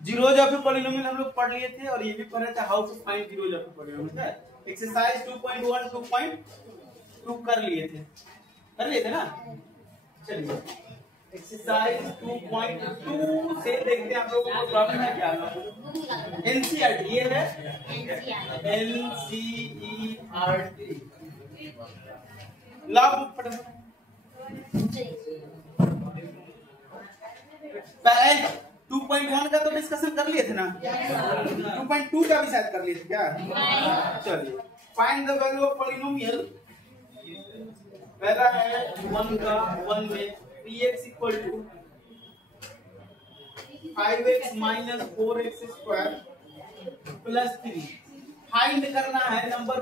Zeros of polynomial हम लोग पढ़ लिए थे और ये भी पढ़ा था how to find zeros of polynomial है। एक्सरसाइज 2.1 2.2 कर लिए थे ना। चलिए एक्सरसाइज 2.2 से देखते हैं आप लोगों को प्रॉब्लम है क्या। एनसीईआरटी ये है एनसीईआरटी लॉ बुक पढ़ो। पहले 2.1 का तो डिस्कशन कर लिए थे ना, 2.2 का भी शायद कर लिए थे क्या। चलिए find the value of polynomial. पहला है 1 का 1 में px equal to 5x minus 4x square plus 3 find करना है। नंबर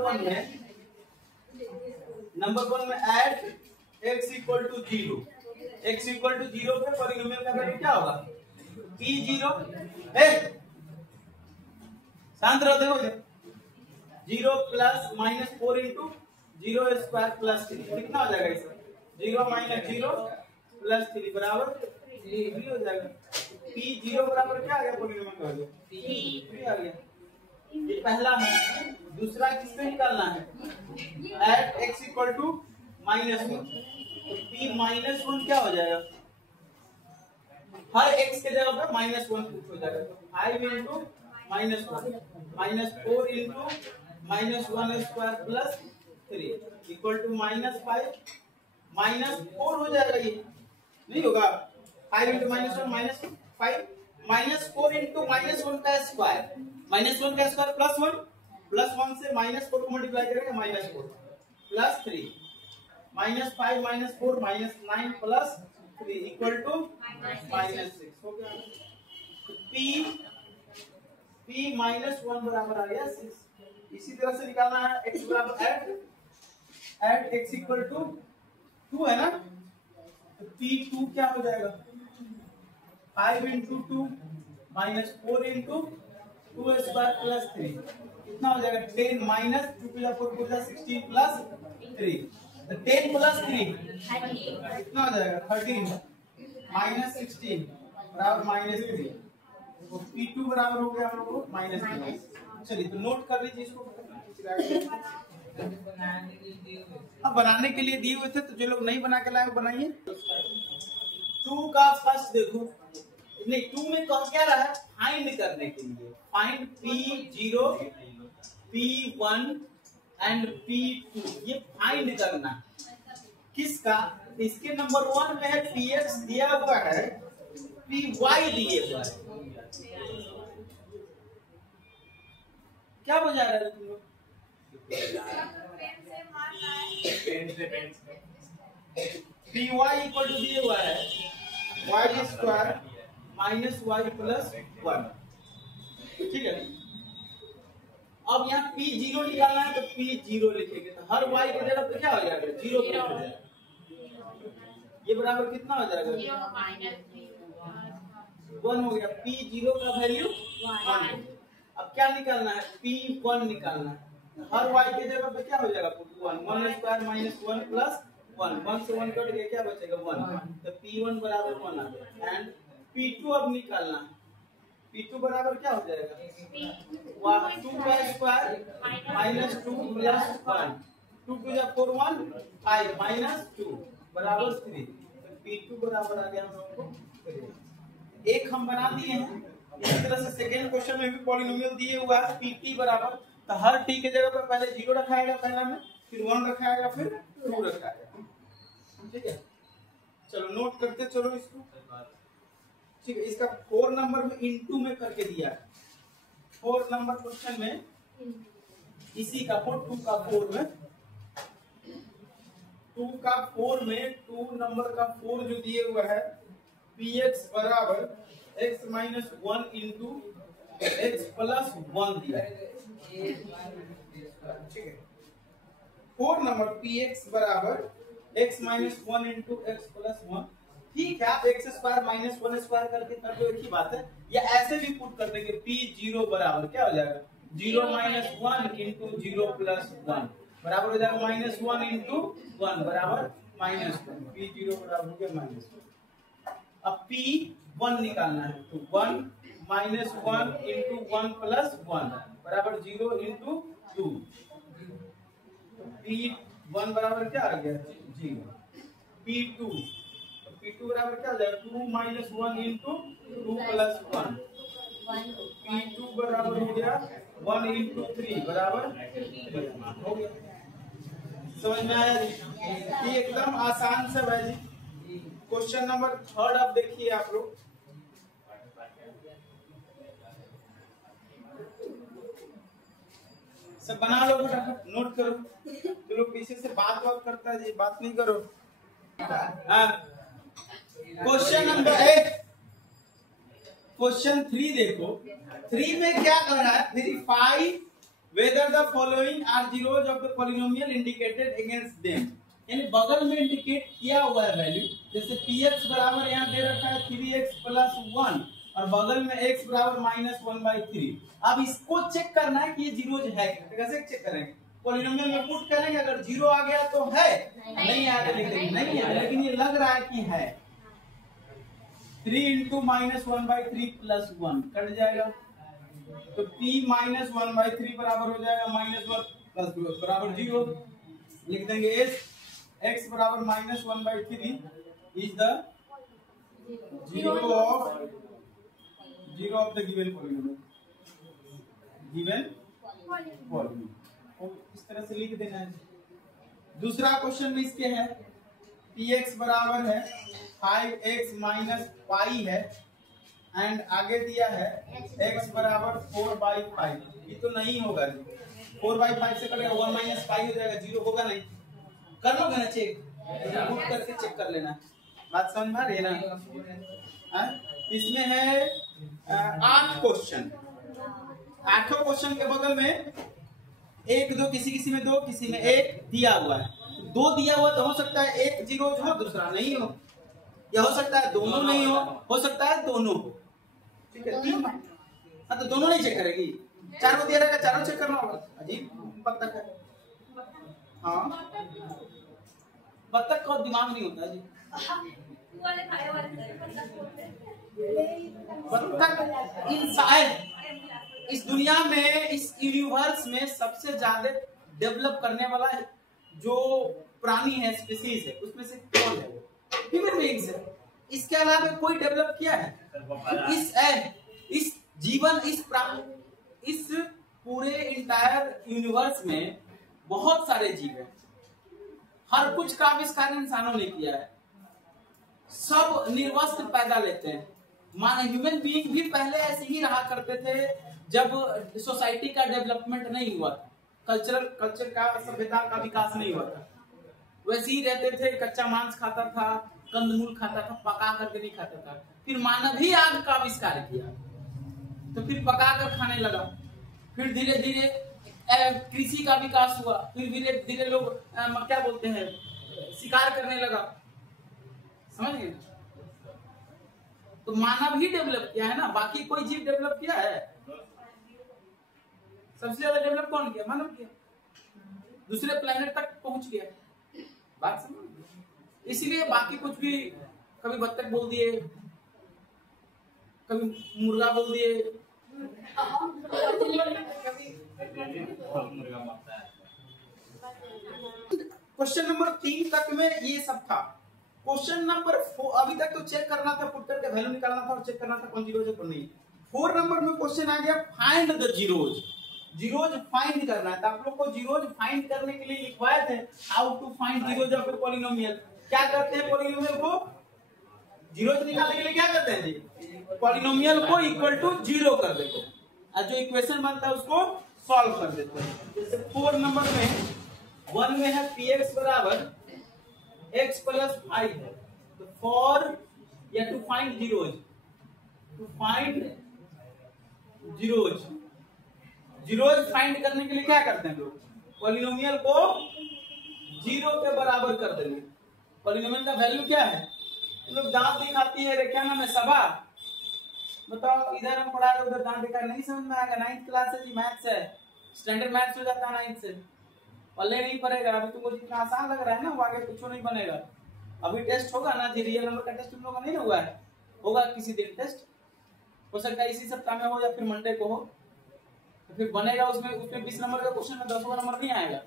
1 में add x equal to 0। x equal to 0 पे पॉलिनोमियल का वैल्यू क्या होगा p0। शांत रहो, देखो 0 plus minus 4 into 0 square plus 3 कितना हो जाएगा इसका 0 माइनस 0 प्लस 3 बराबर 3 हो जाएगा। p0 बराबर क्या आ गया पॉलिनोमियल का वैल्यू 3 आ गया। ये पहला है। दूसरा किसमें निकालना है एट x इक्वल टू -1 तो p -1 क्या हो जाएगा हर x के जगह पर -1 पुट हो जाएगा। 5 into -1 -4 into -1 square plus 3 equal to -5 -4 हो जाएगा। ये नहीं होगा 5 इंटू -1 -5 -4 इंटू -1 का स्क्वायर -1 का स्क्वायर प्लस 1 से -4 को मल्टीप्लाई करेंगे -4 प्लस 3 -5 -4 -9 प्लस 3 इक्वल टू -6 हो गया। p -1 बराबर आ गया 6। इसी तरह से निकालना है x बराबर एट x इक्वल टू 2 है ना तो p2 क्या हो जाएगा 5 इंटू 2 -4 इंटू 2 स्क्वायर प्लस 3 कितना हो जाएगा 10 माइनस 2 to the 4 16 प्लस 3 तो 10 प्लस 3 कितना हो जाएगा 13 माइनस 16 बराबर -3 तो p2 बराबर हो गया हम लोग को -3। चलिए तो नोट कर लीजिए इसको। अब बनाने के लिए दिए हुए थे तो जो लोग नहीं बना के लाए वो बनाइए। 2 का फर्स्ट देखो नहीं 2 में कौन क्या रहा है फाइंड करने के लिए find p0 p1 and p2 ये फाइंड करना किसका इसके नंबर 1 में है px दिया हुआ है py दिए हुआ है। क्या बजा रहे हो तुम लोग py इक्वल टू दिए हुआ है y square minus y plus 1 ठीक है। अब यहाँ p0 निकालना है तो p0 लिखेंगे तो हर y की जगह पे क्या हो जाएगा 0 हो जाएगा। ये बराबर कितना हो जाएगा 1 हो गया। p0 का वैल्यू 1। अब क्या निकालना है p1 निकालना है हर y की जगह पे क्या हो जाएगा 1 स्क्वायर माइनस 1 प्लस 1 से 1 कट गया क्या बचेगा 1 तो p1 बराबर 1 आ गया। एंड p2 अब निकालना है p2 बराबर क्या हो जाएगा 2 का square minus 2 plus 1 2 to the 4 1 5 minus 2 बराबर 3 तो p2 बराबर आ गया हम लोग को 3। एक हम बना दिए हैं। इसी तरह से सेकेंड क्वेश्चन में भी पॉलिनोमियल दिए हुआ है pt बराबर तो हर t के जगह पर पहले 0 रखाएगा पहला में फिर 1 रखाएगा फिर 2 रखाएगा। ठीक है चलो नोट करते चलो इसको। ठीक है इसका 4 नंबर में इनटू में करके दिया है 4 नंबर क्वेश्चन में इसी का 2 का 4 में 2 का 4 में 2 नंबर का 4 जो दिए हुआ है px बराबर x minus 1 into x plus 1 दिया है। ठीक है 4 नंबर px बराबर x minus 1 into x plus 1 ठीक है। आप x स्क्वायर माइनस 1 स्क्वायर करके कर दो एक ही बात है या ऐसे भी पुट कर देंगे p0 बराबर क्या हो जाएगा 0 माइनस 1 इंटू 0 प्लस 1 बराबर हो जाएगा -1 इंटू 1 बराबर -1 p0 बराबर हो गया -1। अब P1 निकालना है, तो 1 माइनस 1 इंटू 1 प्लस 1 बराबर 0 इंटू 2। P1 बराबर क्या आ गया 0। P2 बराबर क्या हो जाएगा 2 माइनस 1 इंटू 2 प्लस 1। P2 बराबर हो गया 1 इंटू 3 बराबर 3 हो गया। समझ में आया जी? ये एकदम आसान सा है जी। क्वेश्चन नंबर 3 अब देखिए आप लोग। सब बना लो फटाफट, नोट करो। जो लोग पीछे से बात करता है जी, बात नहीं करो। क्वेश्चन नंबर 1, क्वेश्चन 3 देखो। 3 में क्या कर रहा है, verify whether the following are zeros of the polynomial indicated against them. यानी बगल में इंडिकेट किया हुआ है वैल्यू, जैसे px बराबर यहाँ दे रखा है 3x प्लस 1 और बगल में x बराबर माइनस 1/3। अब इसको चेक करना है कि ये जीरोज है। कैसे चेक करेंगे, पॉलिनोमियल में पुट करेंगे, अगर 0 आ गया तो है, नहीं आया तो लिख देंगे नहीं है, लेकिन ये लग रहा है कि है। 3 इंटू माइनस 1/3 प्लस 1 कट जाएगा, तो p माइनस 1/3 बराबर हो जाएगा माइनस 1 प्लस बराबर 0। लिख देंगे x बराबर minus 1/3 is the zero of the given polynomial. इस तरह से लिख देना है। दूसरा क्वेश्चन में इसके है px बराबर है 5x माइनस पाई है एंड आगे दिया है x बराबर 4/5। ये तो नहीं होगा जी, 4/5 से कटेगा 1 माइनस पाई हो जाएगा, 0 होगा नहीं। कर लोगे ना चेक, पुट करके चेक कर लेना। बात समझ में आ रही है ना? इसमें है 8 क्वेश्चन। 8 क्वेश्चन के बगल में 1 2 किसी में 2 किसी में 1 दिया हुआ है। 2 दिया हुआ तो हो सकता है एक जीरो हो दूसरा नहीं हो, या हो सकता है दोनों नहीं हो सकता है दोनों हो। ठीक है, 3 हाँ, तो दोनों नहीं चेक करेगी। 4 को दिया रहेगा, चारों चेक करना होगा। अजीब बत्तख है। हाँ, बत्तख का दिमाग नहीं होता जी। बत्तख इंसान इस दुनिया में, इस यूनिवर्स में सबसे ज्यादा डेवलप करने वाला जो प्राणी है, स्पीसीज है, उसमें से कौन है? ह्यूमन बीइंग्स है। इसके अलावा कोई डेवलप किया है? इस जीवन, इस पूरे इंटायर यूनिवर्स में बहुत सारे जीव हैं। हर कुछ का आविष्कार इंसानों ने किया है। सब निर्वस्त्र पैदा लेते हैं। ह्यूमन बीइंग भी पहले ऐसे ही रहा करते थे जब सोसाइटी का डेवलपमेंट नहीं हुआ था, कल्चर का, सभ्यता का विकास नहीं हुआ था। वैसे ही रहते थे, कच्चा मांस खाता था, कंदमूल खाता था, पका करके नहीं खाता था। फिर मानव ही आग का आविष्कार किया, तो फिर पका कर खाने लगा। फिर धीरे धीरे कृषि का विकास हुआ, फिर धीरे धीरे लोग क्या बोलते हैं, शिकार करने लगा। समझ गए? तो मानव ही डेवलप किया है ना, बाकी कोई जीव डेवलप किया है? सबसे ज्यादा डेवलप कौन किया? मानव किया। दूसरे प्लेनेट तक पहुंच गया। बात समझ? इसीलिए बाकी कुछ भी, कभी बत्तख बोल दिए, कभी मुर्गा बोल दिए। क्वेश्चन नंबर 3 तक में ये सब था। क्वेश्चन नंबर 4 अभी तक तो चेक करना था, पुट करके वैल्यू निकालना था और चेक करना था कौन जीरोज है कौन नहीं। 4 नंबर में क्वेश्चन आ गया find the zeros. Zeros find करना है। तो आप लोग को जीरोज फाइंड करने के लिए लिखवाए थे how to find zeros of a polynomial. क्या करते हैं पॉलिनोमियल को? जीरोज निकालने के लिए क्या करते हैं जी? पॉलिनोमियल को इक्वल टू 0 कर देते हैं और जो इक्वेशन बनता है उसको सॉल्व कर देते हैं। जैसे 4 नंबर में 1 में है px बराबर x प्लस 5 है, तो फॉर या to find zeros, zeros find करने के लिए क्या करते हैं लोग? पॉलिनोमियल को 0 के बराबर कर देंगे। पॉलिनोमियल का वैल्यू क्या है? लोग दांत दिखाती है, क्या नाम है, सबा। बताओ, इधर हम पढ़ा रहे उधर दांत दिखा, नहीं समझ में आएगा। 9th क्लास है जी, मैथ्स है, स्टैंडर्ड मैथ्स हो जाता है 9th से, पल्ले नहीं पड़ेगा। अभी तुमको जितना आसान लग रहा है ना, वो आगे कुछ नहीं बनेगा। अभी टेस्ट होगा ना जी, रियल नंबर का टेस्ट तुम लोगों का नहीं हुआ है, होगा किसी दिन टेस्ट, हो सकता है इसी सप्ताह में हो या फिर मंडे को हो, तो फिर बनेगा उसमें 20 नंबर का क्वेश्चन में 10 नंबर नहीं आएगा,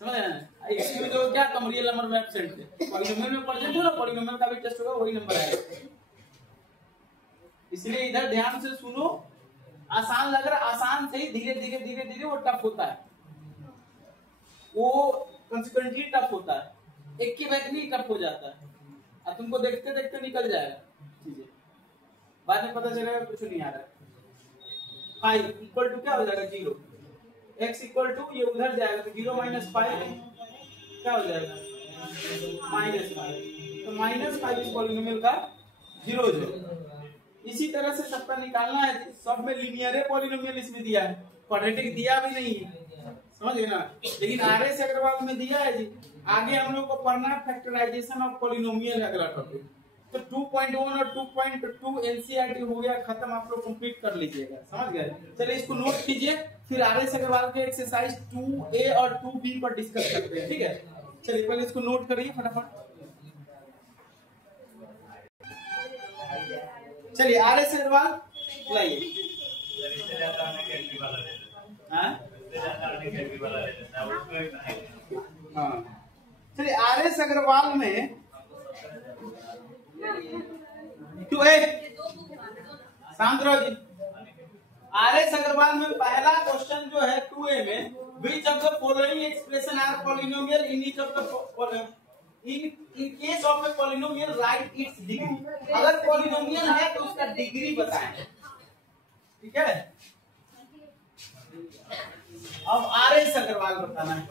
समझ रहे हैं। इसमें जो क्या कम रियल नंबर में एब्सेंट थे, पॉलिनोमियल में प्रेजेंट हो ना, पॉलिनोमियल का भी टेस्ट होगा, वही नंबर आएगा। इसलिए इधर ध्यान से सुनो, आसान लग रहा, आसान से ही धीरे धीरे धीरे धीरे वो टफ होता है, वो कंसिक्वेंटली टफ होता है, एक के बाद नहीं टफ हो जाता है, और तुमको देखते देखते निकल जाएगा चीजें, बाद में पता चलेगा कुछ नहीं आ रहा है। 5 इक्वल टू क्या हो जाएगा 0, x इक्वल टू ये उधर जाएगा तो 0 माइनस 5 क्या हो जाएगा -5, तो -5 इस पॉलिनोमियल का 0 है। इसी तरह से सबका निकालना है, सब में लीनियर पॉलिनोमियल इसमें दिया है, क्वाड्रेटिक दिया भी नहीं है, समझ गए ना, लेकिन आरएस अग्रवाल में दिया है जी। आगे हम लोग को पढ़ना है फैक्टराइजेशन ऑफ पॉलिनोमियल, अगला टॉपिक। तो 2.1 और 2.2 एनसीईआरटी हो गया खत्म, आप लोग कंप्लीट कर लीजिएगा, समझ गए। चलिए इसको नोट कीजिए, फिर आरएस अग्रवाल के एक्सरसाइज 2A और 2B पर डिस्कस करते हैं, ठीक है। चलिए पहले इसको नोट करिए फटाफट। चलिए आरएस अग्रवाल लाइए, चलिए आरएस अग्रवाल में 2A शांत रहो जी। आरएस अग्रवाल में पहला क्वेश्चन जो है 2A में, which of the following expression are polynomial in each of the in case of a polynomial write its degree। अगर पॉलिनोमियल है तो उसका डिग्री बताएं, ठीक है। अब आरएस अग्रवाल बताना है,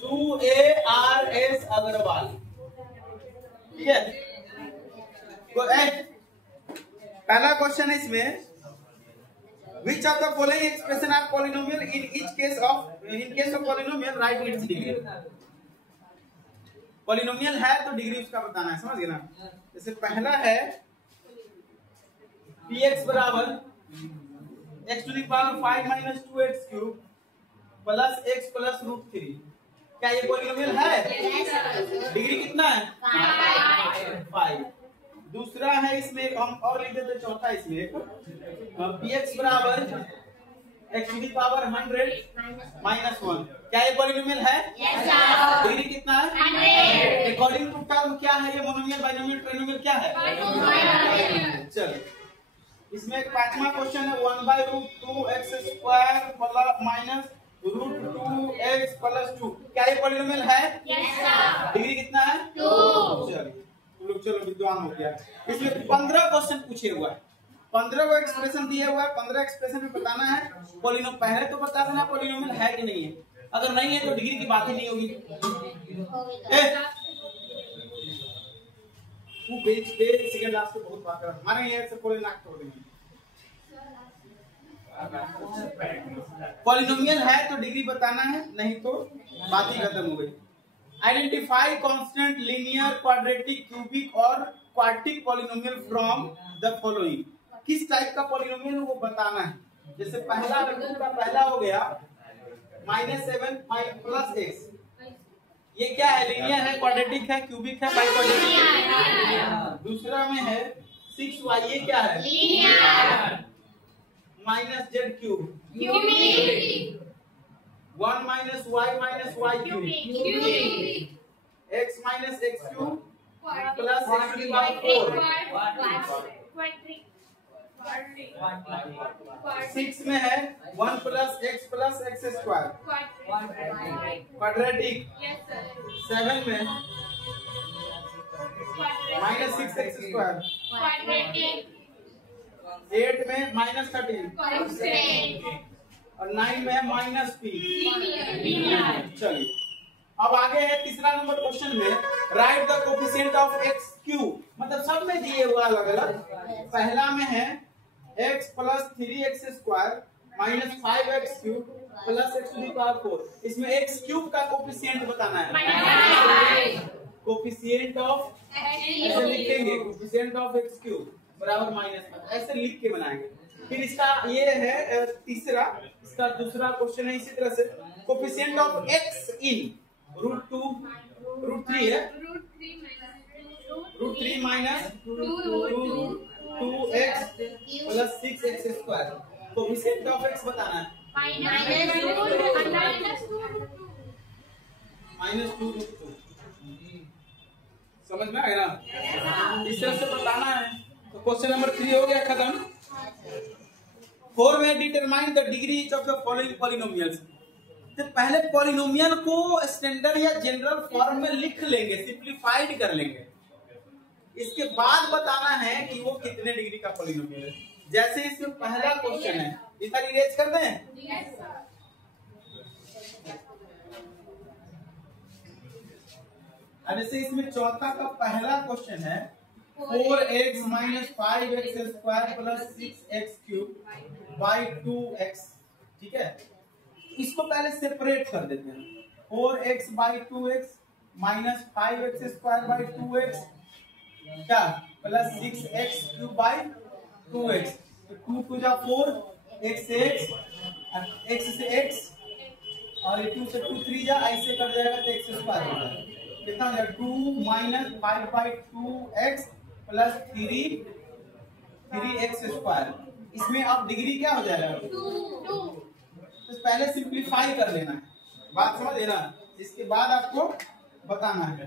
2A आरएस अग्रवाल, ठीक है। पहला क्वेश्चन है इसमें, which of the following expression are polynomial in case of polynomial write its degree। Polynomial है तो डिग्री उसका बताना है, समझ गए ना। जैसे पहला है px बराबर x to the power 5 minus 2x cube plus x plus √3, क्या ये पॉलिनोमियल है? डिग्री कितना है 5। दूसरा है इसमें हम और लिख देते, चौथा इसमें px बराबर x to the power 100 minus 1, क्या ये पॉलिनोमियल है? डिग्री कितना है? अकॉर्डिंग टू टर्म क्या है ये, मोनोमियल बाइनोमियल ट्राइनोमियल क्या है? चलो इसमें एक पांचवा क्वेश्चन है 1/√2x² माइनस √2x + 2, क्या ये पॉलिनोमियल है? डिग्री कितना है 2। चलो विद्वान हो गया। इसमें 15 क्वेश्चन पूछे हुआ है, 15 को एक्सप्रेशन दिया हुआ है, 15 एक्सप्रेशन में बताना है पॉलिनोमियल। पहले तो बता देना पॉलिनोमियल है कि नहीं है, अगर नहीं है तो डिग्री की बात ही नहीं होगी। वो बेच पे सेकंड लास्ट पे बहुत बात कर हमारे यहाँ से पूरे नाक तोड़ देंगे। पॉलिनोमियल है तो डिग्री बताना है, नहीं तो बात ही खत्म हो गई। Identify constant linear quadratic cubic और quartic polynomial from the following. किस टाइप का पॉलिनोमियल वो बताना है। जैसे पहला का पहला हो गया -7 + x, ये क्या है? लीनियर है, क्वाड्रेटिक है, क्यूबिक है, बाइक्वाड्रेटिक है। दूसरा में है 6y, ये क्या है? Linear. -z cube, cubic. 1 - y - y cube, cubic. x - x cube plus x⁴ 6 में है 1 + x + x², क्वाड्रेटिक। 7 में -6x², क्वाड्रेटिक। 8 में -13, और 9 में -p। चलिए अब आगे है तीसरा नंबर क्वेश्चन में, right the coefficient of x3, मतलब सब में दिए हुआ अलग अलग। पहला में है x + 3x² - 5x³ + x⁴। इसमें x³ का कोफिशिएंट बताना है। कोफिशिएंट ऑफ ऐसे लिखेंगे, कोफिशिएंट ऑफ x³ बराबर -5, ऐसे लिख के बनाएंगे। फिर इसका ये है तीसरा, इसका दूसरा क्वेश्चन है इसी तरह से, कोफिशिएंट ऑफ x in √2 √3 है, √3 minus 2x plus 6x square. Coefficient of x बताना है -2√2। समझ में आया ना? इस तरह से बताना है। तो क्वेश्चन नंबर 3 हो गया खत्म। 4 में determine the degree of the following polynomials. तो पहले पॉलिनोमियल को स्टैंडर्ड या जनरल फॉर्म में लिख लेंगे, सिंप्लीफाइड कर लेंगे। इसके बाद बताना है कि वो कितने डिग्री का पॉलिनोमियल है। जैसे इसमें पहला क्वेश्चन है, इधर इरेज कर दें। अब जैसे इसमें चौथा का पहला क्वेश्चन है 4x minus 5x square plus 6x cube by 2x। ठीक है, इसको पहले सेपरेट कर देते हैं। 4x by 2x minus 5x square by 2x क्या plus 6x cube by 2x। तो 2 2 जा 4, x से x से x और 2 से 2 3 जा, ऐसे कर जाएगा तो x स्क्वायर हो जाएगा। कितना हो जाएगा 2 minus 5 by 2x plus 3x square. इसमें अब डिग्री क्या हो जाएगा 2। तो पहले सिंप्लीफाई कर लेना है, बात समझ लेना। इसके बाद आपको बताना है।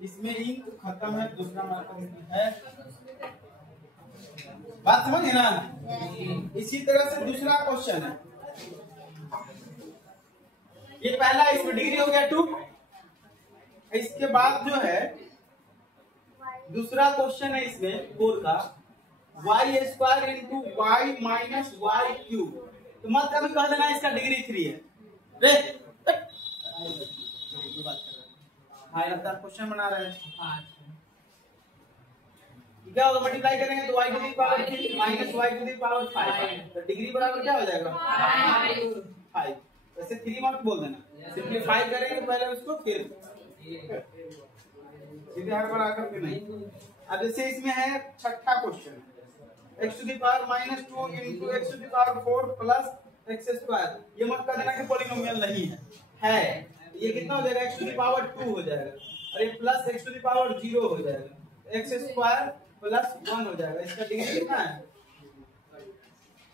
इसमें इंक खत्म है, दूसरा मार्कर है, बात समझ लेना। इसी तरह से दूसरा क्वेश्चन है, ये पहला, इसमें डिग्री हो गया 2। इसके बाद जो है दूसरा क्वेश्चन है इसमें 4 का, y square into y minus y cube. तो मत कभी कह देना इसका डिग्री 3 है रे। हाई रफ्तार क्वेश्चन बना रहे हैं। क्या होगा, मल्टीप्लाई करेंगे तो y to the power 3 minus y to the power 5। तो डिग्री बराबर क्या हो जाएगा 5। वैसे 3 मत बोल देना, सिंप्लीफाई करेंगे पहले उसको, फिर सीधे हर बार आकर के नहीं। अब जैसे इसमें है छठा question, x to the power minus 2 into x to the power 4 plus x square. ये मत कर देना कि पॉलिनोमियल नहीं है। ये कितना हो जाएगा x टू द पावर 2 हो जाएगा, और ये plus x to the power 0 हो जाएगा, x स्क्वायर प्लस 1 हो जाएगा। इसका डिग्री कितना है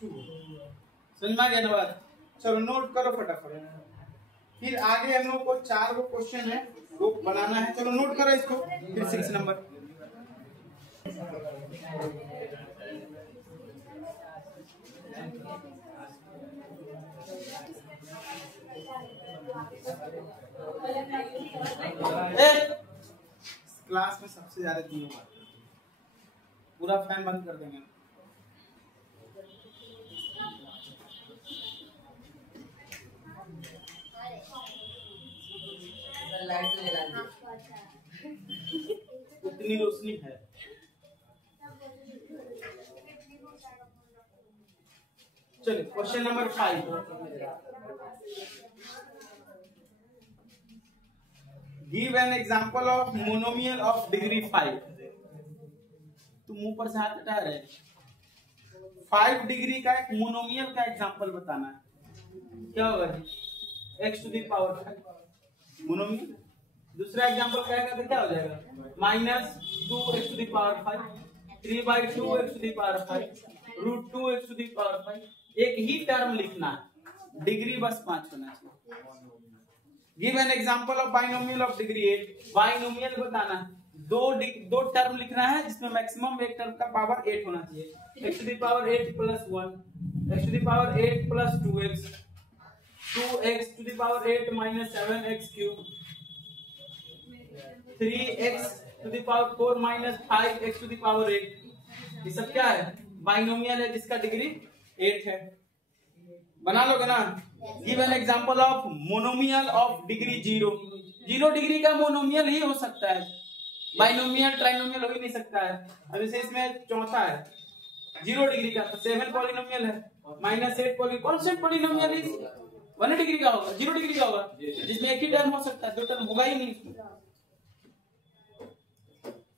2। समझ में आ गया ना बात? चलो नोट करो फटाफट। फिर आगे हम लोग को 4 गो क्वेश्चन है वो बनाना है। चलो नोट करो इसको। फिर 6 नंबर क्लास में सबसे ज्यादा तीनों बात, पूरा फैन बंद कर देंगे। उतनी रोशनी है। चलिए question number 5, give an example of monomial of degree 5। तुम मुंह पर से हाथ हटा रहे। 5 डिग्री का एक मोनोमियल का एग्जांपल बताना है। क्या होगा जी x to the power 5 monomial. दूसरा एग्जांपल क्या है तो क्या हो जाएगा minus 2x to the power 5 3/2 x to the power 5 √2 x to the power 5। एक ही टर्म लिखना है, डिग्री बस 5 होना चाहिए। Give an example of binomial of degree 8। Binomial बताना है, दो टर्म लिखना है जिसमें मैक्सिमम एक टर्म का पावर 8 होना चाहिए। x to the power 8 plus 1, x to the power 8 plus 2x, 2x to the power 8 minus 7x cube, 3x to the power 4 minus 5x to the power 8। ये सब क्या है बाइनोमियल है जिसका डिग्री 8 है। बना लोगे ना। Give an example of monomial of degree 0। 0 degree का मोनोमियल ही हो सकता है, बाइनोमियल ट्राइनोमियल हो ही नहीं सकता है। अब जैसे इसमें चौथा है 0 डिग्री का, तो 7 पॉलिनोमियल है, -8 कॉन्स्टेंट पॉलिनोमियल 1 डिग्री का होगा, 0 डिग्री का होगा, जिसमें एक ही टर्म हो सकता है, 2 टर्म होगा ही नहीं।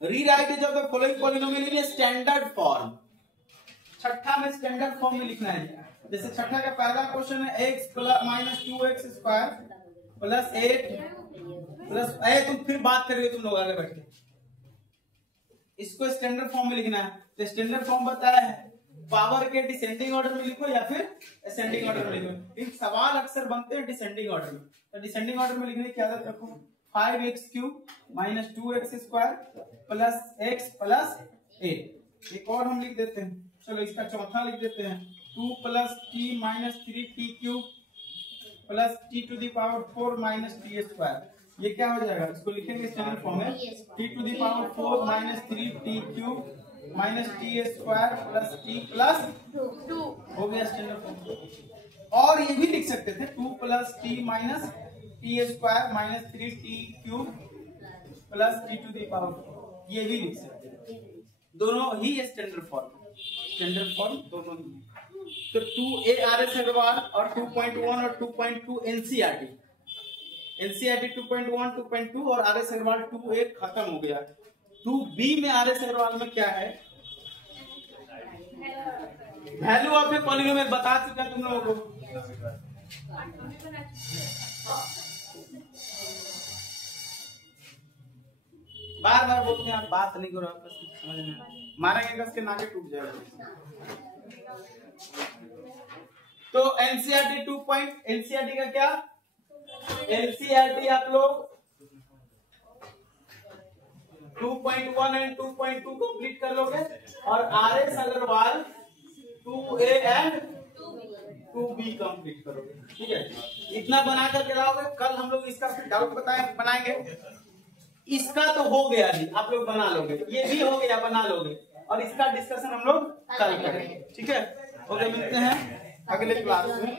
Rewrite is of the following polynomial in standard form. छठा में स्टैंडर्ड फॉर्म में लिखना है। जैसे छठा का पहला क्वेश्चन है x minus 2x square plus 8 plus तुम फिर बात कर रहे हो तुम लोग आगे बैठ के। इसको स्टैंडर्ड फॉर्म में लिखना है। तो स्टैंडर्ड फॉर्म बताया है, पावर के डिसेंडिंग ऑर्डर में लिखो या फिर असेंडिंग ऑर्डर में लिखो। इन सवाल अक्सर बनते हैं डिसेंडिंग ऑर्डर में, तो डिसेंडिंग ऑर्डर में लिखने की आदत रखो। 5x³ minus 2x² plus x plus a। एक और हम लिख देते हैं, चलो इसका चौथा लिख देते हैं, 2 + t minus 3t³ plus t⁴ minus t²। ये क्या हो जाएगा, इसको लिखेंगे स्टैंडर्ड फॉर्म में, t⁴ minus 3t³ minus t² plus t plus 2 हो गया स्टैंडर्ड फॉर्म। और ये भी लिख सकते थे 2 + t minus t² minus 3t³ plus t⁴, ये भी लिख सकते हैं। दोनों ही स्टैंडर्ड फॉर्म दोनों ही। तो 2a RS अग्रवाल और 2.1 और 2.2 NCERT 2.1 2.2 और RS अग्रवाल 2a खत्म हो गया। 2b में RS अग्रवाल में क्या है, वैल्यू ऑफ ए पॉलीनोमियल बता चुका तुम लोगों को। बार बार बोलते हैं आप, बात नहीं करो, आपस में समझ में मारेंगे कस के नाके टूट जाएगा। तो एनसीईआरटी 2 पॉइंट, एनसीईआरटी का क्या, एनसीईआरटी आप लोग 2.1 एंड 2.2 कंप्लीट कर लोगे और RS Agarwal 2a and 2b complete करोगे। ठीक है, इतना बना करके लाओगे। कल हम लोग इसका फिर डाउट बनाएंगे। इसका तो हो गया जी, आप लोग बना लोगे, ये भी हो गया बना लोगे, और इसका डिस्कशन हम लोग कल करेंगे। ठीक है, ओके, मिलते हैं अगले क्लास में।